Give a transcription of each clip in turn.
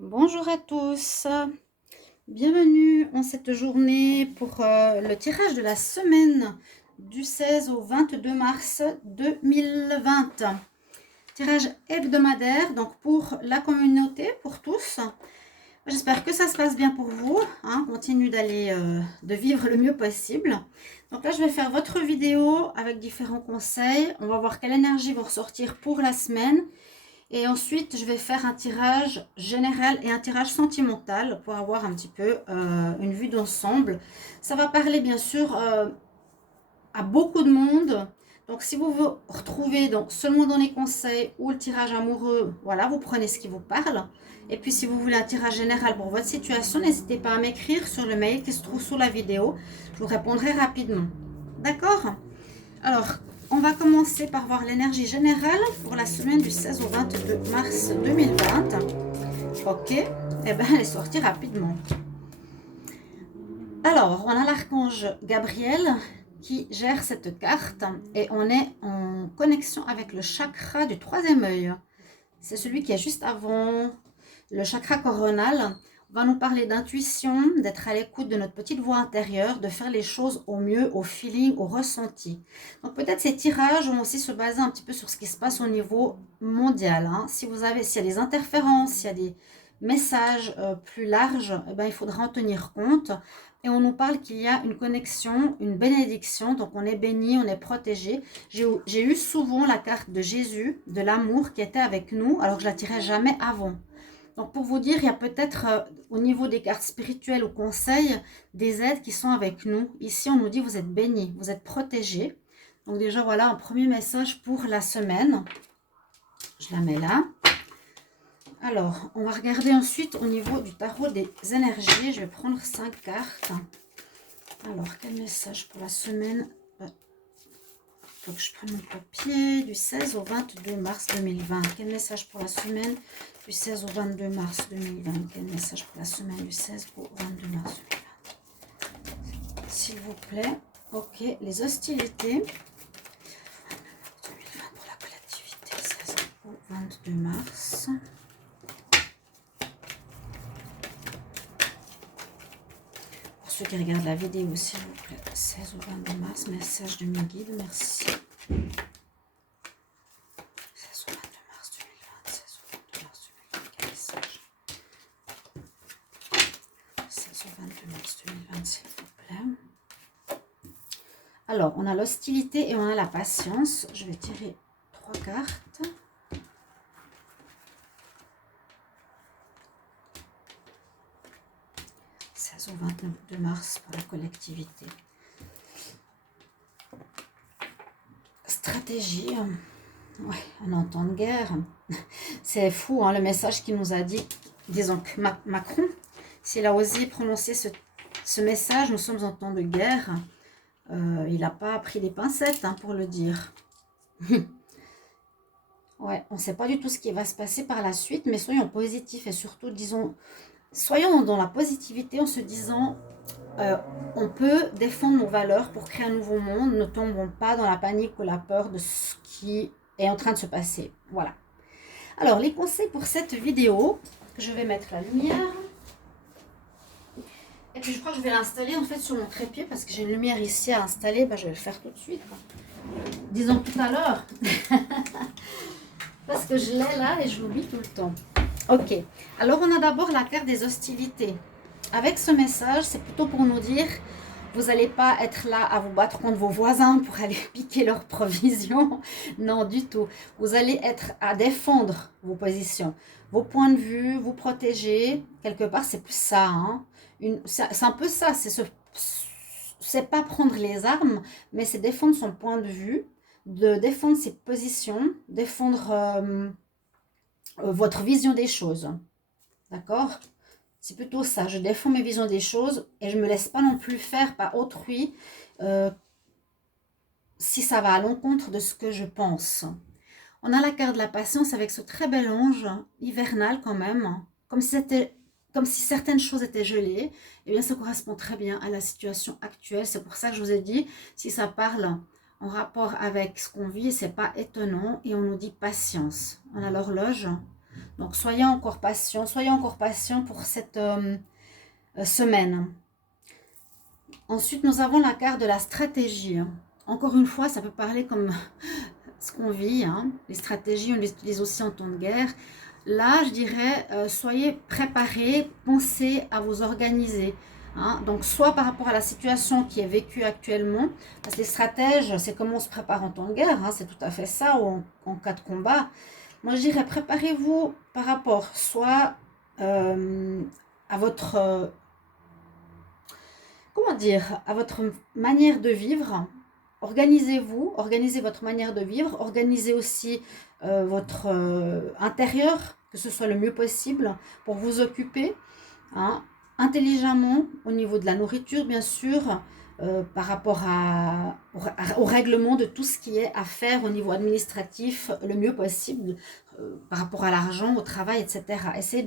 Bonjour à tous, bienvenue en cette journée pour le tirage de la semaine du 16 au 22 mars 2020. Tirage hebdomadaire, donc pour la communauté, pour tous. J'espère que ça se passe bien pour vous, hein. Continue de vivre le mieux possible. Donc là, je vais faire votre vidéo avec différents conseils. On va voir quelle énergie va ressortir pour la semaine. Et ensuite, je vais faire un tirage général et un tirage sentimental pour avoir un petit peu une vue d'ensemble. Ça va parler bien sûr à beaucoup de monde. Donc, si vous vous retrouvez donc, seulement dans les conseils ou le tirage amoureux, voilà, vous prenez ce qui vous parle. Et puis, si vous voulez un tirage général pour votre situation, n'hésitez pas à m'écrire sur le mail qui se trouve sous la vidéo. Je vous répondrai rapidement. D'accord? Alors, on va commencer par voir l'énergie générale pour la semaine du 16 au 22 mars 2020. Ok, et bien elle est sortie rapidement. Alors, on a l'archange Gabriel qui gère cette carte et on est en connexion avec le chakra du troisième œil. C'est celui qui est juste avant le chakra coronal. On va nous parler d'intuition, d'être à l'écoute de notre petite voix intérieure, de faire les choses au mieux, au feeling, au ressenti. Donc peut-être ces tirages vont aussi se baser un petit peu sur ce qui se passe au niveau mondial, hein. S'il y a des interférences, s'il y a des messages plus larges, eh ben, il faudra en tenir compte. Et on nous parle qu'il y a une connexion, une bénédiction, donc on est béni, on est protégé. J'ai eu souvent la carte de Jésus, de l'amour qui était avec nous, alors que je la tirais jamais avant. Donc pour vous dire, il y a peut-être au niveau des cartes spirituelles ou conseils, des aides qui sont avec nous. Ici, on nous dit vous êtes bénis, vous êtes protégés. Donc déjà, voilà un premier message pour la semaine. Je la mets là. Alors, on va regarder ensuite au niveau du tarot des énergies. Je vais prendre 5 cartes. Alors, quel message pour la semaine? Il faut que je prenne mon papier. Du 16 au 22 mars 2020. Quel message pour la semaine du 16 au 22 mars 2020? Quel message pour la semaine du 16 au 22 mars 2020? S'il vous plaît. Ok, les hostilités. 2020 pour la collectivité. 16 au 22 mars. Ceux qui regardent la vidéo, s'il vous plaît. 16 au 22 mars, message de mes guides, merci. 16 au 22 mars 2020, 16 au 22 mars 2020, quel message? 16 au 22 mars 2020, s'il vous plaît. Alors, on a l'hostilité et on a la patience. Je vais tirer 3 cartes. Au 29 mars pour la collectivité. Stratégie, ouais, on entend de guerre. C'est fou, hein, le message qu'il nous a dit. Disons que Macron, s'il a osé prononcer ce message, nous sommes en temps de guerre. Il n'a pas pris des pincettes, hein, pour le dire. Ouais, on ne sait pas du tout ce qui va se passer par la suite, mais soyons positifs et surtout, disons, soyons dans la positivité en se disant on peut défendre nos valeurs pour créer un nouveau monde. Ne tombons pas dans la panique ou la peur de ce qui est en train de se passer. Voilà. Alors, les conseils pour cette vidéo, je vais mettre la lumière. Et puis, je crois que je vais l'installer en fait sur mon trépied parce que j'ai une lumière ici à installer. Ben, je vais le faire tout de suite. Disons tout à l'heure. Parce que je l'ai là et je l'oublie tout le temps. Ok. Alors, on a d'abord la carte des hostilités. Avec ce message, c'est plutôt pour nous dire, vous n'allez pas être là à vous battre contre vos voisins pour aller piquer leurs provisions. Non, du tout. Vous allez être à défendre vos positions, vos points de vue, vous protéger. Quelque part, c'est plus ça, hein. C'est un peu ça. C'est pas prendre les armes, mais c'est défendre son point de vue, de défendre ses positions, défendre votre vision des choses. D'accord ? C'est plutôt ça, je défends mes visions des choses et je ne me laisse pas non plus faire par autrui si ça va à l'encontre de ce que je pense. On a la carte de la patience avec ce très bel ange hivernal quand même, comme si certaines choses étaient gelées. Et bien ça correspond très bien à la situation actuelle. C'est pour ça que je vous ai dit, si ça parle en rapport avec ce qu'on vit, c'est pas étonnant. Et on nous dit patience. On a l'horloge. Donc, soyez encore patient pour cette semaine. Ensuite, nous avons la carte de la stratégie. Encore une fois, ça peut parler comme ce qu'on vit. Hein. Les stratégies, on les utilise aussi en temps de guerre. Là, je dirais, soyez préparés, pensez à vous organiser. Hein. Donc, soit par rapport à la situation qui est vécue actuellement, parce que les stratèges, c'est comment on se prépare en temps de guerre, hein, c'est tout à fait ça, ou en cas de combat. Moi, je dirais, préparez-vous par rapport soit à votre, comment dire, à votre manière de vivre. Organisez-vous, organisez votre manière de vivre, organisez aussi votre intérieur, que ce soit le mieux possible pour vous occuper, hein, intelligemment au niveau de la nourriture, bien sûr, par rapport au règlement de tout ce qui est à faire au niveau administratif, le mieux possible, par rapport à l'argent, au travail, etc. Essayez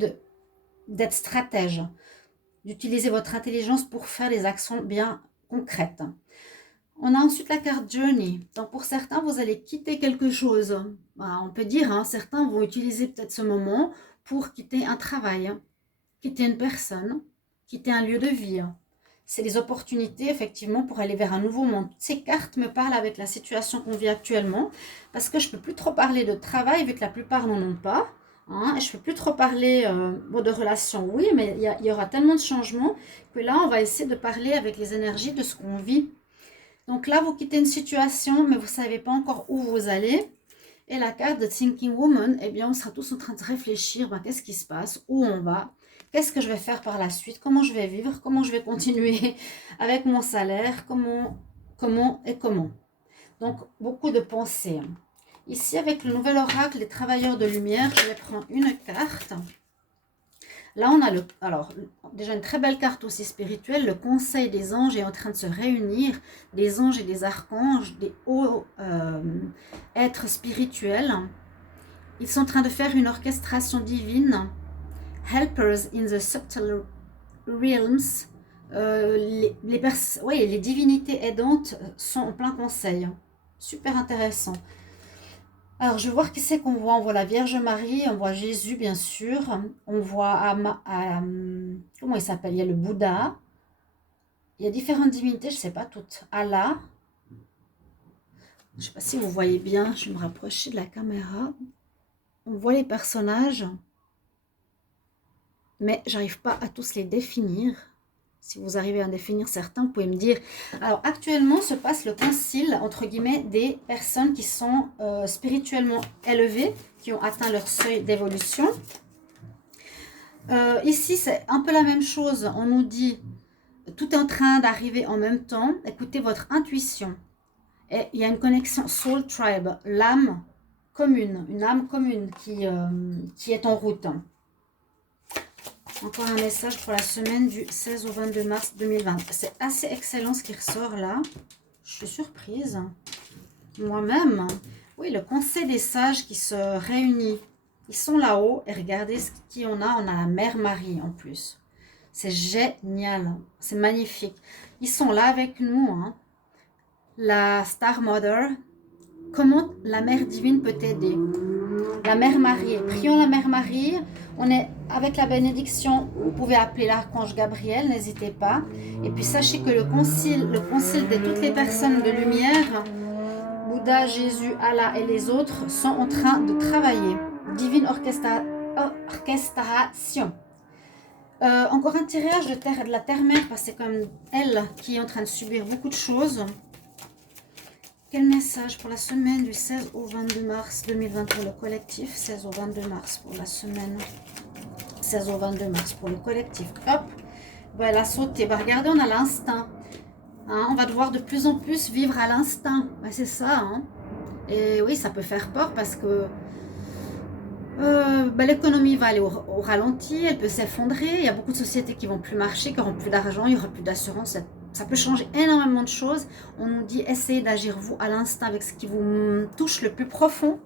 d'être stratège, d'utiliser votre intelligence pour faire des actions bien concrètes. On a ensuite la carte Journey. Donc pour certains, vous allez quitter quelque chose. On peut dire, hein, certains vont utiliser peut-être ce moment pour quitter un travail, quitter une personne, quitter un lieu de vie. C'est des opportunités effectivement pour aller vers un nouveau monde. Ces cartes me parlent avec la situation qu'on vit actuellement parce que je ne peux plus trop parler de travail vu que la plupart n'en ont pas. Hein, je ne peux plus trop parler de relations, oui, mais il y aura tellement de changements que là, on va essayer de parler avec les énergies de ce qu'on vit. Donc là, vous quittez une situation, mais vous ne savez pas encore où vous allez. Et la carte de Thinking Woman, eh bien, on sera tous en train de réfléchir, qu'est-ce qui se passe, où on va, qu'est-ce que je vais faire par la suite, comment je vais vivre, comment je vais continuer avec mon salaire, comment. Donc, beaucoup de pensées. Ici, avec le nouvel oracle des travailleurs de lumière, je vais prendre une carte. Là, on a déjà une très belle carte aussi spirituelle. Le conseil des anges est en train de se réunir. Des anges et des archanges, des hauts êtres spirituels. Ils sont en train de faire une orchestration divine. Helpers in the subtle realms. Les divinités aidantes sont en plein conseil. Super intéressant. Alors, je vais voir qui c'est qu'on voit. On voit la Vierge Marie, on voit Jésus, bien sûr. On voit, comment il s'appelle? Il y a le Bouddha. Il y a différentes divinités, je ne sais pas toutes. Allah. Je ne sais pas si vous voyez bien, je vais me rapprocher de la caméra. On voit les personnages, mais j'arrive pas à tous les définir. Si vous arrivez à définir certains, vous pouvez me dire. Alors, actuellement se passe le concile, entre guillemets, des personnes qui sont spirituellement élevées, qui ont atteint leur seuil d'évolution. Ici, c'est un peu la même chose. On nous dit, tout est en train d'arriver en même temps. Écoutez votre intuition. Et il y a une connexion Soul Tribe, l'âme commune, une âme commune qui est en route. Encore un message pour la semaine du 16 au 22 mars 2020. C'est assez excellent ce qui ressort là. Je suis surprise. Moi-même. Oui, le conseil des sages qui se réunit. Ils sont là-haut et regardez qui on a. On a la Mère Marie en plus. C'est génial. C'est magnifique. Ils sont là avec nous. Hein. La Star Mother. Comment la Mère Divine peut t'aider? La Mère Marie. Prions la Mère Marie. On est avec la bénédiction. Vous pouvez appeler l'archange Gabriel, n'hésitez pas. Et puis sachez que le concile de toutes les personnes de lumière, Bouddha, Jésus, Allah et les autres, sont en train de travailler. Divine orchestration. Encore un tirage de la terre-mère, parce que c'est comme elle qui est en train de subir beaucoup de choses. Quel message pour la semaine du 16 au 22 mars 2020 pour le collectif, 16 au 22 mars pour la semaine, 16 au 22 mars pour le collectif. Hop, voilà, sauter. Regardez, on a l'instinct. Hein, on va devoir de plus en plus vivre à l'instinct. C'est ça. Hein. Et oui, ça peut faire peur parce que l'économie va aller au ralenti, elle peut s'effondrer. Il y a beaucoup de sociétés qui vont plus marcher, qui n'auront plus d'argent, il n'y aura plus d'assurance. Ça peut changer énormément de choses. On nous dit essayez d'agir vous à l'instinct avec ce qui vous touche le plus profond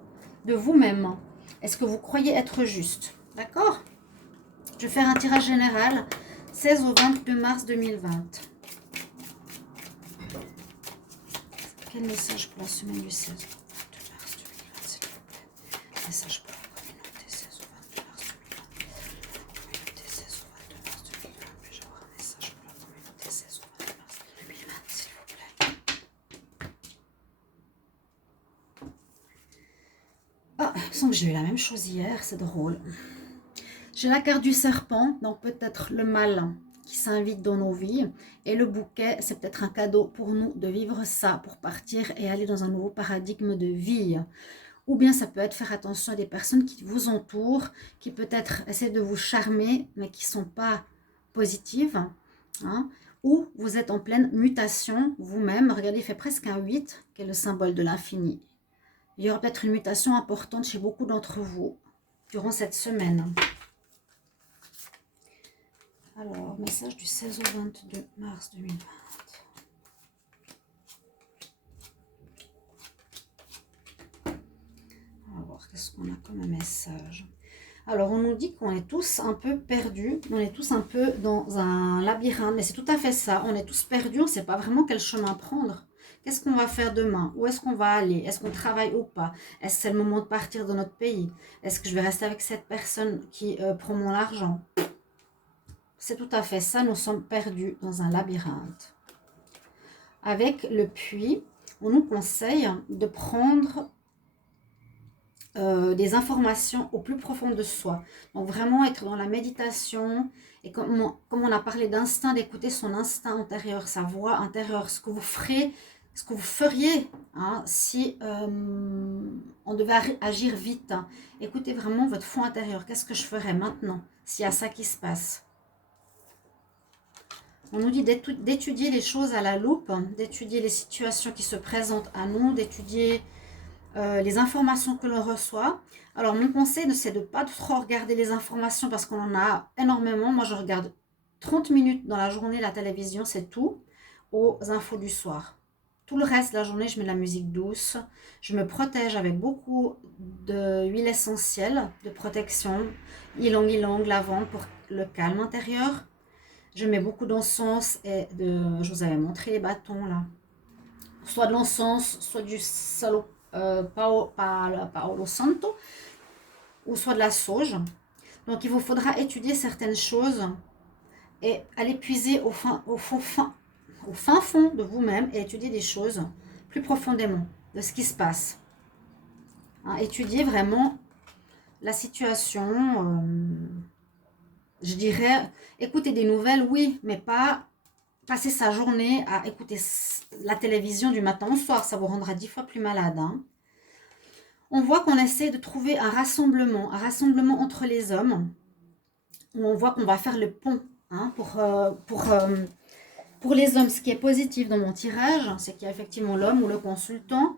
de vous-même. Est-ce que vous croyez être juste? D'accord? Je vais faire un tirage général 16 au 22 mars 2020. Quel message pour la semaine du 16 au 22 mars 2020, s'il vous plaît? Message pour la communauté 16 au 22 il me semble que j'ai eu la même chose hier, c'est drôle. J'ai la carte du serpent, donc peut-être le mal qui s'invite dans nos vies. Et le bouquet, c'est peut-être un cadeau pour nous de vivre ça, pour partir et aller dans un nouveau paradigme de vie. Ou bien ça peut être faire attention à des personnes qui vous entourent, qui peut-être essaient de vous charmer, mais qui ne sont pas positives. Hein, ou vous êtes en pleine mutation vous-même. Regardez, il fait presque un 8, qui est le symbole de l'infini. Il y aura peut-être une mutation importante chez beaucoup d'entre vous durant cette semaine. Alors, message du 16 au 22 mars 2020. On va voir qu'est-ce qu'on a comme message. Alors, on nous dit qu'on est tous un peu perdus, on est tous un peu dans un labyrinthe, mais c'est tout à fait ça. On est tous perdus, on ne sait pas vraiment quel chemin prendre. Qu'est-ce qu'on va faire demain? Où est-ce qu'on va aller? Est-ce qu'on travaille ou pas? Est-ce que c'est le moment de partir de notre pays? Est-ce que je vais rester avec cette personne qui prend mon argent? C'est tout à fait ça, nous sommes perdus dans un labyrinthe. Avec le puits, on nous conseille de prendre des informations au plus profond de soi. Donc vraiment être dans la méditation et comme on a parlé d'instinct, d'écouter son instinct intérieur, sa voix intérieure, ce que vous ferez, ce que vous feriez hein, si on devait agir vite. Hein. Écoutez vraiment votre fond intérieur. Qu'est-ce que je ferais maintenant s'il y a ça qui se passe? On nous dit d'étudier les choses à la loupe, d'étudier les situations qui se présentent à nous, d'étudier les informations que l'on reçoit. Alors, mon conseil, c'est de ne pas trop regarder les informations parce qu'on en a énormément. Moi, je regarde 30 minutes dans la journée la télévision, c'est tout, aux infos du soir. Tout le reste de la journée, je mets de la musique douce. Je me protège avec beaucoup d'huile essentielle de protection, ylang-ylang, lavande pour le calme intérieur. Je mets beaucoup d'encens et je vous avais montré les bâtons là. Soit de l'encens, soit du Paolo Santo, ou soit de la sauge. Donc il vous faudra étudier certaines choses et aller puiser au fin fond de vous-même et étudier des choses plus profondément de ce qui se passe. Hein, étudier vraiment la situation, je dirais, écouter des nouvelles, oui, mais pas passer sa journée à écouter la télévision du matin au soir, ça vous rendra 10 fois plus malade. Hein. On voit qu'on essaie de trouver un rassemblement entre les hommes. On voit qu'on va faire le pont hein, pour les hommes. Ce qui est positif dans mon tirage, c'est qu'il y a effectivement l'homme ou le consultant.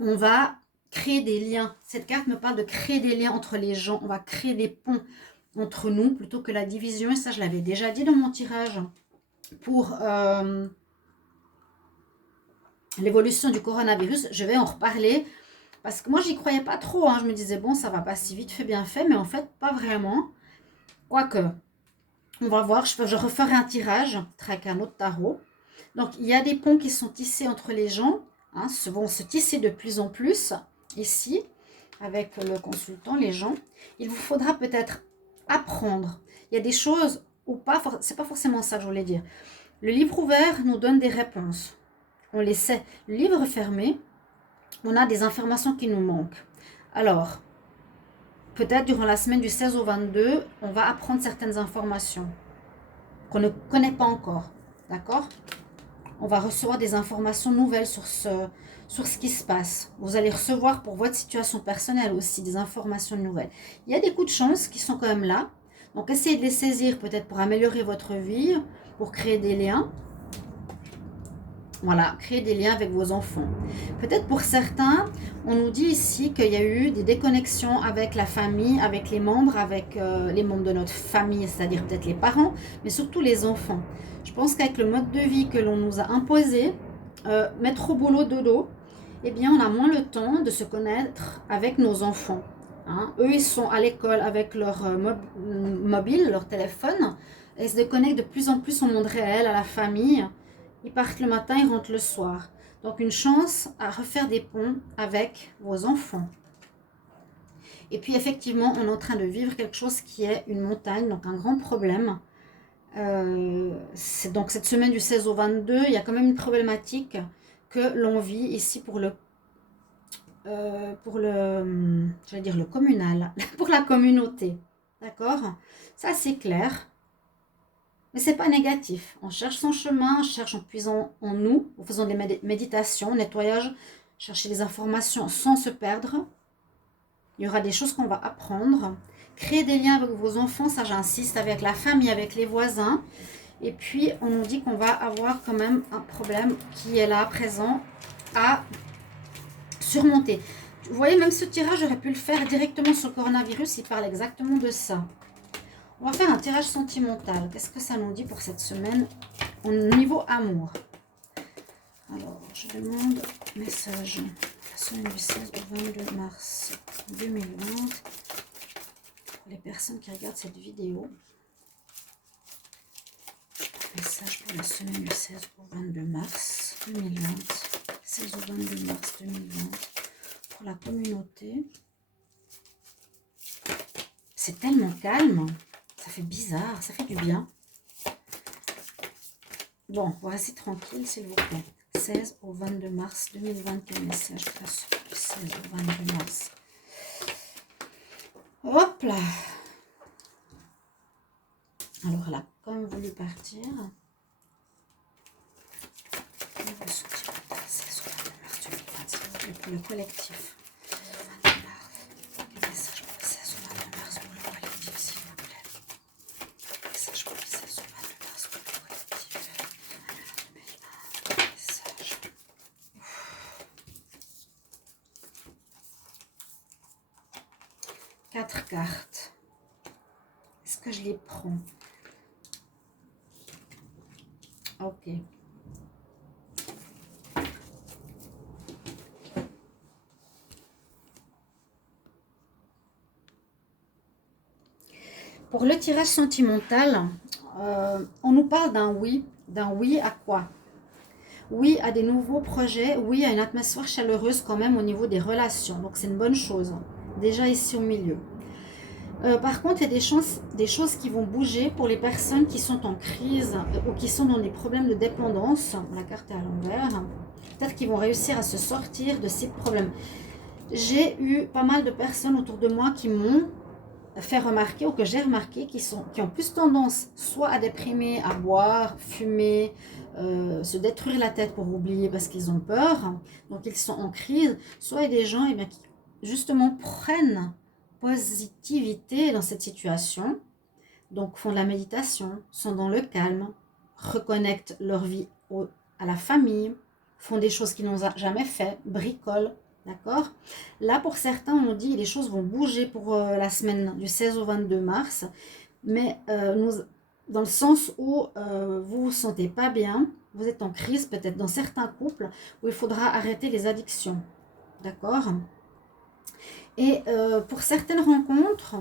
On va créer des liens. Cette carte me parle de créer des liens entre les gens. On va créer des ponts entre nous plutôt que la division. Et ça, je l'avais déjà dit dans mon tirage. Pour l'évolution du coronavirus, je vais en reparler. Parce que moi, j'y croyais pas trop. Hein. Je me disais, bon, ça va pas si vite fait, bien fait. Mais en fait, pas vraiment. Quoique, on va voir. Je referai un tirage avec un autre tarot. Donc, il y a des ponts qui sont tissés entre les gens. Hein, vont se tisser de plus en plus. Ici, avec le consultant, les gens. Il vous faudra peut-être apprendre. Il y a des choses ou pas. C'est pas forcément ça que je voulais dire. Le livre ouvert nous donne des réponses. On les sait. Le livre fermé, on a des informations qui nous manquent. Alors, peut-être durant la semaine du 16 au 22, on va apprendre certaines informations qu'on ne connaît pas encore. D'accord? On va recevoir des informations nouvelles sur ce qui se passe. Vous allez recevoir pour votre situation personnelle aussi des informations nouvelles. Il y a des coups de chance qui sont quand même là. Donc, essayez de les saisir peut-être pour améliorer votre vie, pour créer des liens. Voilà, créer des liens avec vos enfants. Peut-être pour certains, on nous dit ici qu'il y a eu des déconnexions avec la famille, avec les membres de notre famille, c'est-à-dire peut-être les parents, mais surtout les enfants. Je pense qu'avec le mode de vie que l'on nous a imposé, mettre au boulot dodo, eh bien on a moins le temps de se connaître avec nos enfants. Hein. Eux, ils sont à l'école avec leur mobile, leur téléphone, et ils se connectent de plus en plus au monde réel, à la famille. Ils partent le matin, ils rentrent le soir. Donc une chance à refaire des ponts avec vos enfants. Et puis effectivement, on est en train de vivre quelque chose qui est une montagne, donc un grand problème. Donc cette semaine du 16 au 22, il y a quand même une problématique que l'on vit ici pour pour le, j'allais dire le communal, pour la communauté. D'accord? Ça, c'est clair. Mais c'est pas négatif. On cherche son chemin, on cherche en puisant en nous, en faisant des méditations, nettoyage, chercher les informations sans se perdre. Il y aura des choses qu'on va apprendre. Créer des liens avec vos enfants, ça j'insiste, avec la famille, avec les voisins. Et puis, on nous dit qu'on va avoir quand même un problème qui est là, présent, à surmonter. Vous voyez, même ce tirage, j'aurais pu le faire directement sur le coronavirus. Il parle exactement de ça. On va faire un tirage sentimental. Qu'est-ce que ça nous dit pour cette semaine au niveau amour? Alors, je demande message. La semaine du 16 au 22 mars 2020. Pour les personnes qui regardent cette vidéo. Message pour la semaine du 16 au 22 mars 2020. 16 au 22 mars 2020. Pour la communauté. C'est tellement calme. Ça fait bizarre. Ça fait du bien. Bon, on va rester tranquille, s'il vous plaît. 16 au 22 mars 2021. Message pour la semaine du 16 au 22 mars. Hop là. Alors là, comme voulu partir. Pour le collectif. Message pour le 16 au 22 mars pour le collectif, s'il vous plaît. Message pour le 16 au 22 mars pour le collectif. Message. 4 cartes. Est-ce que je les prends? Ok. Pour le tirage sentimental, on nous parle d'un oui. D'un oui à quoi? Oui à des nouveaux projets, oui à une atmosphère chaleureuse quand même au niveau des relations. Donc c'est une bonne chose. Déjà ici au milieu. Par contre, il y a des choses qui vont bouger pour les personnes qui sont en crise ou qui sont dans des problèmes de dépendance. La carte est à l'envers. Peut-être qu'ils vont réussir à se sortir de ces problèmes. J'ai eu pas mal de personnes autour de moi qui m'ont fait remarquer, ou que j'ai remarqué, qui ont plus tendance soit à déprimer, à boire, fumer, se détruire la tête pour oublier parce qu'ils ont peur, donc ils sont en crise, soit il y a des gens qui justement prennent positivité dans cette situation, donc font de la méditation, sont dans le calme, reconnectent leur vie à la famille, font des choses qu'ils n'ont jamais fait, bricolent, d'accord? Là, pour certains, on nous dit que les choses vont bouger pour la semaine du 16 au 22 mars, mais dans le sens où vous ne vous sentez pas bien, vous êtes en crise, peut-être dans certains couples, où il faudra arrêter les addictions, d'accord? Et pour certaines rencontres,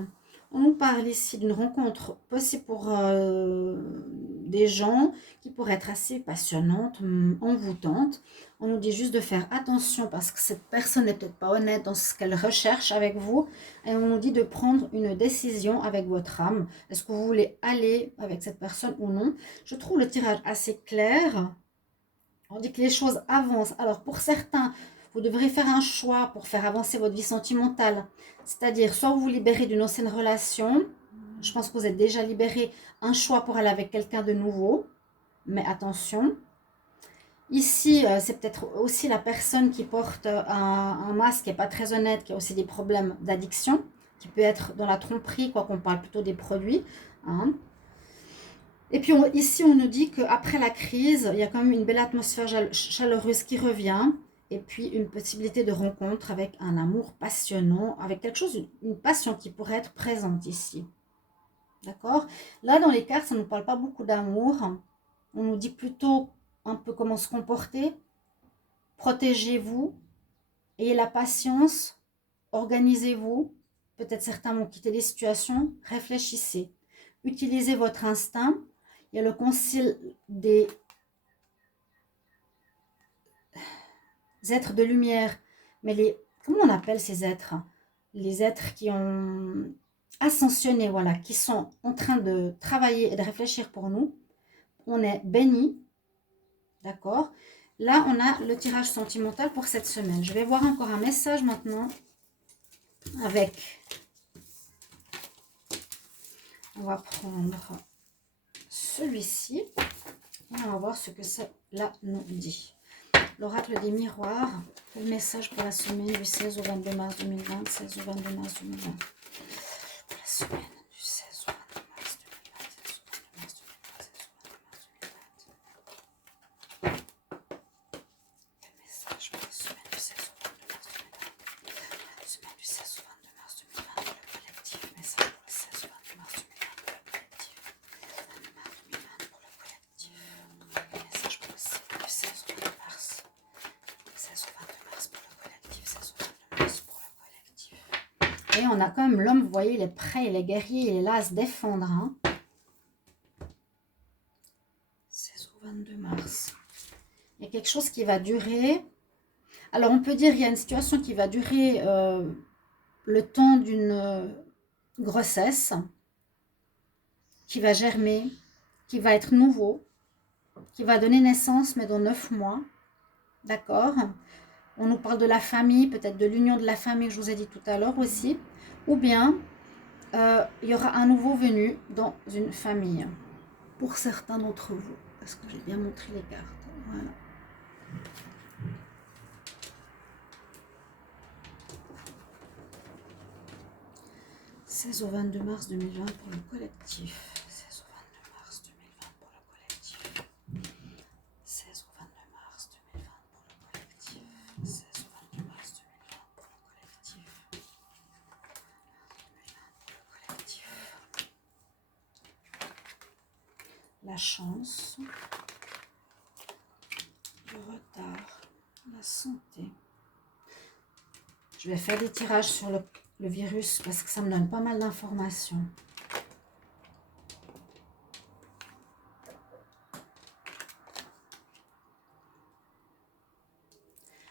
on nous parle ici d'une rencontre possible pour des gens qui pourraient être assez passionnantes, envoûtantes. On nous dit juste de faire attention parce que cette personne n'est peut-être pas honnête dans ce qu'elle recherche avec vous. Et on nous dit de prendre une décision avec votre âme. Est-ce que vous voulez aller avec cette personne ou non? Je trouve le tirage assez clair. On dit que les choses avancent. Alors pour certains, vous devrez faire un choix pour faire avancer votre vie sentimentale. C'est-à-dire, soit vous vous libérez d'une ancienne relation. Je pense que vous êtes déjà libéré. Un choix pour aller avec quelqu'un de nouveau. Mais attention. Ici, c'est peut-être aussi la personne qui porte un masque qui n'est pas très honnête, qui a aussi des problèmes d'addiction, qui peut être dans la tromperie, quoi qu'on parle plutôt des produits. Hein. Et puis ici, on nous dit qu'après la crise, il y a quand même une belle atmosphère chaleureuse qui revient. Et puis une possibilité de rencontre avec un amour passionnant, avec quelque chose, une passion qui pourrait être présente ici. D'accord? Là, dans les cartes, ça ne nous parle pas beaucoup d'amour. On nous dit plutôt un peu comment se comporter. Protégez-vous. Ayez la patience. Organisez-vous. Peut-être certains vont quitter les situations. Réfléchissez. Utilisez votre instinct. Il y a le concile des êtres de lumière. Mais comment on appelle ces êtres? Les êtres qui ont ascensionné, voilà, qui sont en train de travailler et de réfléchir pour nous. On est bénis, d'accord? Là, on a le tirage sentimental pour cette semaine. Je vais voir encore un message maintenant avec... On va prendre celui-ci. On va voir ce que cela nous dit. L'oracle des miroirs. Le message pour la semaine du 16 au 22 mars 2020. 16 au 22 mars 2020. Pour la semaine du 16 au 22 mars 2020. 16 au 22 mars 2020. 16 au 22 mars 2020. Le message pour la semaine du 16 au 22 mars 2020. La semaine du 16 au 22 mars 2020 pour le collectif. Message pour le 16 au 22 mars 2020 pour le collectif. 22 mars 2020 pour le collectif. Le message pour le 16 au 22 mars. 16 au 22 mars pour le collectif. 16 au 22 mars pour le collectif. Et on a quand même l'homme, vous voyez, il est prêt, il est guerrier, il est là à se défendre. Hein. 16 au 22 mars. Il y a quelque chose qui va durer. Alors, on peut dire qu'il y a une situation qui va durer le temps d'une grossesse, qui va germer, qui va être nouveau, qui va donner naissance, mais dans 9 mois. D'accord? On nous parle de la famille, peut-être de l'union de la famille que je vous ai dit tout à l'heure aussi. Ou bien, il y aura un nouveau venu dans une famille. Pour certains d'entre vous. Parce que j'ai bien montré les cartes. Voilà. « 16 au 22 mars 2020 pour le collectif. 16 au 22 mars 2020 pour le collectif. 16 au 22 mars 2020 pour le collectif. 16 au 22 mars 2020 pour le collectif. 2020 pour le collectif. La chance, le retard, la santé. Je vais faire des tirages sur le virus parce que ça me donne pas mal d'informations.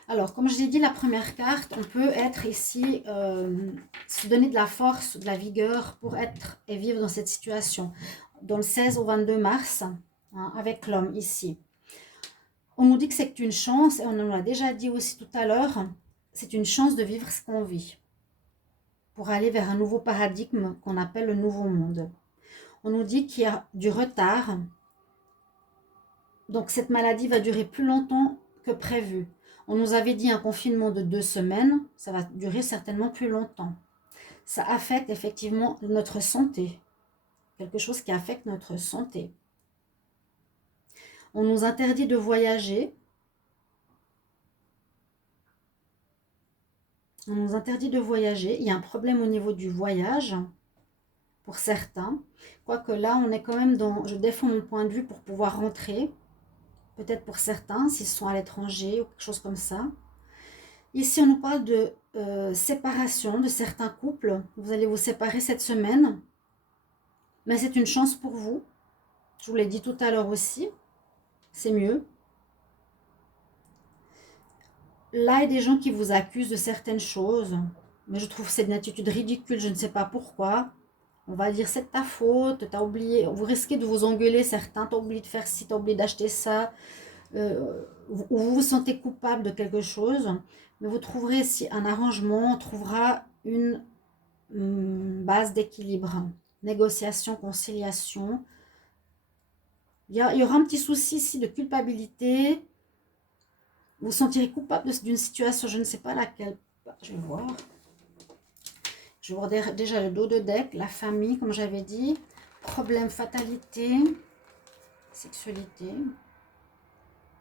Alors, comme je l'ai dit, la première carte, on peut être ici, se donner de la force, de la vigueur pour être et vivre dans cette situation. Dans le 16 au 22 mars, hein, avec l'homme ici. On nous dit que c'est une chance, et on en a déjà dit aussi tout à l'heure, c'est une chance de vivre ce qu'on vit. Pour aller vers un nouveau paradigme qu'on appelle le nouveau monde. On nous dit qu'il y a du retard. Donc cette maladie va durer plus longtemps que prévu. On nous avait dit un confinement de 2 semaines, ça va durer certainement plus longtemps. Ça affecte effectivement notre santé. Quelque chose qui affecte notre santé. On nous interdit de voyager. On nous interdit de voyager. Il y a un problème au niveau du voyage pour certains. Quoique là, on est quand même dans... Je défends mon point de vue pour pouvoir rentrer. Peut-être pour certains, s'ils sont à l'étranger ou quelque chose comme ça. Ici, on nous parle de séparation de certains couples. Vous allez vous séparer cette semaine. Mais c'est une chance pour vous. Je vous l'ai dit tout à l'heure aussi. C'est mieux. Là, il y a des gens qui vous accusent de certaines choses. Mais je trouve que c'est une attitude ridicule. Je ne sais pas pourquoi. On va dire c'est ta faute. Tu as oublié. Vous risquez de vous engueuler certains. Tu as oublié de faire ci, tu as oublié d'acheter ça. Ou vous vous sentez coupable de quelque chose. Mais vous trouverez ici un arrangement. On trouvera une base d'équilibre. Négociation, conciliation. Il y aura un petit souci ici de culpabilité. Vous vous sentirez coupable d'une situation, je ne sais pas laquelle. Je vais voir. Je vais voir déjà le dos de deck, la famille, comme j'avais dit. Problème, fatalité, sexualité.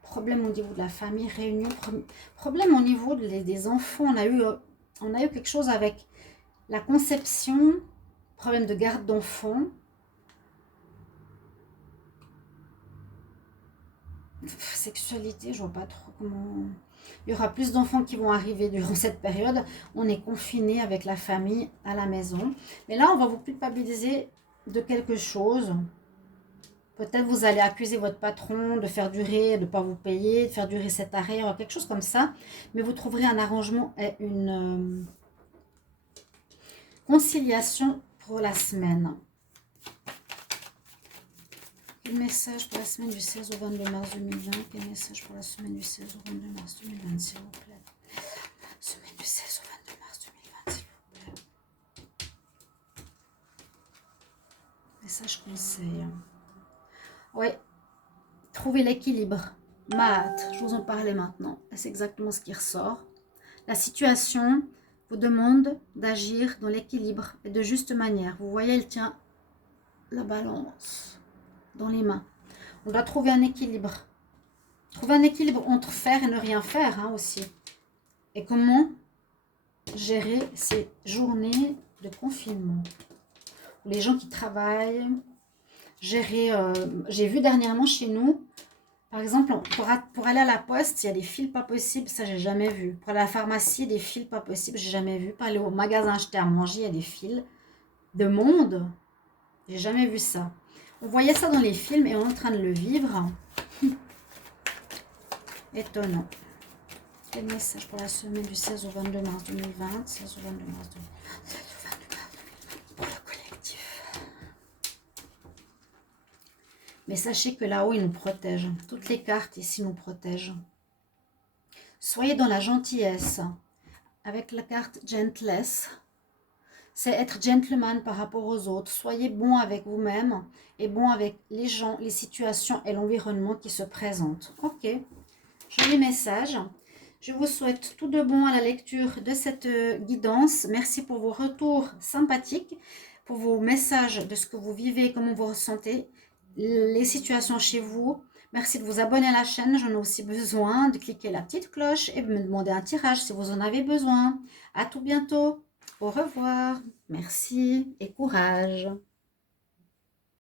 Problème au niveau de la famille, réunion. Problème au niveau des enfants. On a eu quelque chose avec la conception. Problème de garde d'enfants. Sexualité, je vois pas trop comment... Il y aura plus d'enfants qui vont arriver durant cette période. On est confiné avec la famille à la maison. Mais là, on va vous culpabiliser de quelque chose. Peut-être vous allez accuser votre patron de faire durer, de ne pas vous payer, de faire durer cet arrêt, quelque chose comme ça. Mais vous trouverez un arrangement et une conciliation pour la semaine. Quel message pour la semaine du 16 au 22 mars 2020? Quel message pour la semaine du 16 au 22 mars 2020, s'il vous plaît? Semaine du 16 au 22 mars 2020, s'il vous plaît. Message conseil. Oui, trouver l'équilibre. Maat, je vous en parlais maintenant. C'est exactement ce qui ressort. La situation vous demande d'agir dans l'équilibre et de juste manière. Vous voyez, elle tient la balance dans les mains. On doit trouver un équilibre. Trouver un équilibre entre faire et ne rien faire hein, aussi. Et comment gérer ces journées de confinement. Les gens qui travaillent, gérer... j'ai vu dernièrement chez nous, par exemple, pour aller à la poste, il y a des fils pas possibles, ça j'ai jamais vu. Pour aller à la pharmacie, des fils pas possibles, j'ai jamais vu. Pour aller au magasin acheter à manger, il y a des fils de monde. J'ai jamais vu ça. On voyait ça dans les films et on est en train de le vivre. Étonnant. Quel message pour la semaine du 16 au 22 mars 2020, 16 au 22 mars 2020, 16 au 22 mars 2020 pour le collectif. Mais sachez que là-haut, il nous protège. Toutes les cartes ici nous protègent. Soyez dans la gentillesse. Avec la carte Gentless, c'est être gentleman par rapport aux autres. Soyez bon avec vous-même et bon avec les gens, les situations et l'environnement qui se présentent. Ok, joli message. Je vous souhaite tout de bon à la lecture de cette guidance. Merci pour vos retours sympathiques, pour vos messages de ce que vous vivez, comment vous ressentez, les situations chez vous. Merci de vous abonner à la chaîne. J'en ai aussi besoin de cliquer la petite cloche et de me demander un tirage si vous en avez besoin. À tout bientôt. Au revoir. Merci et courage.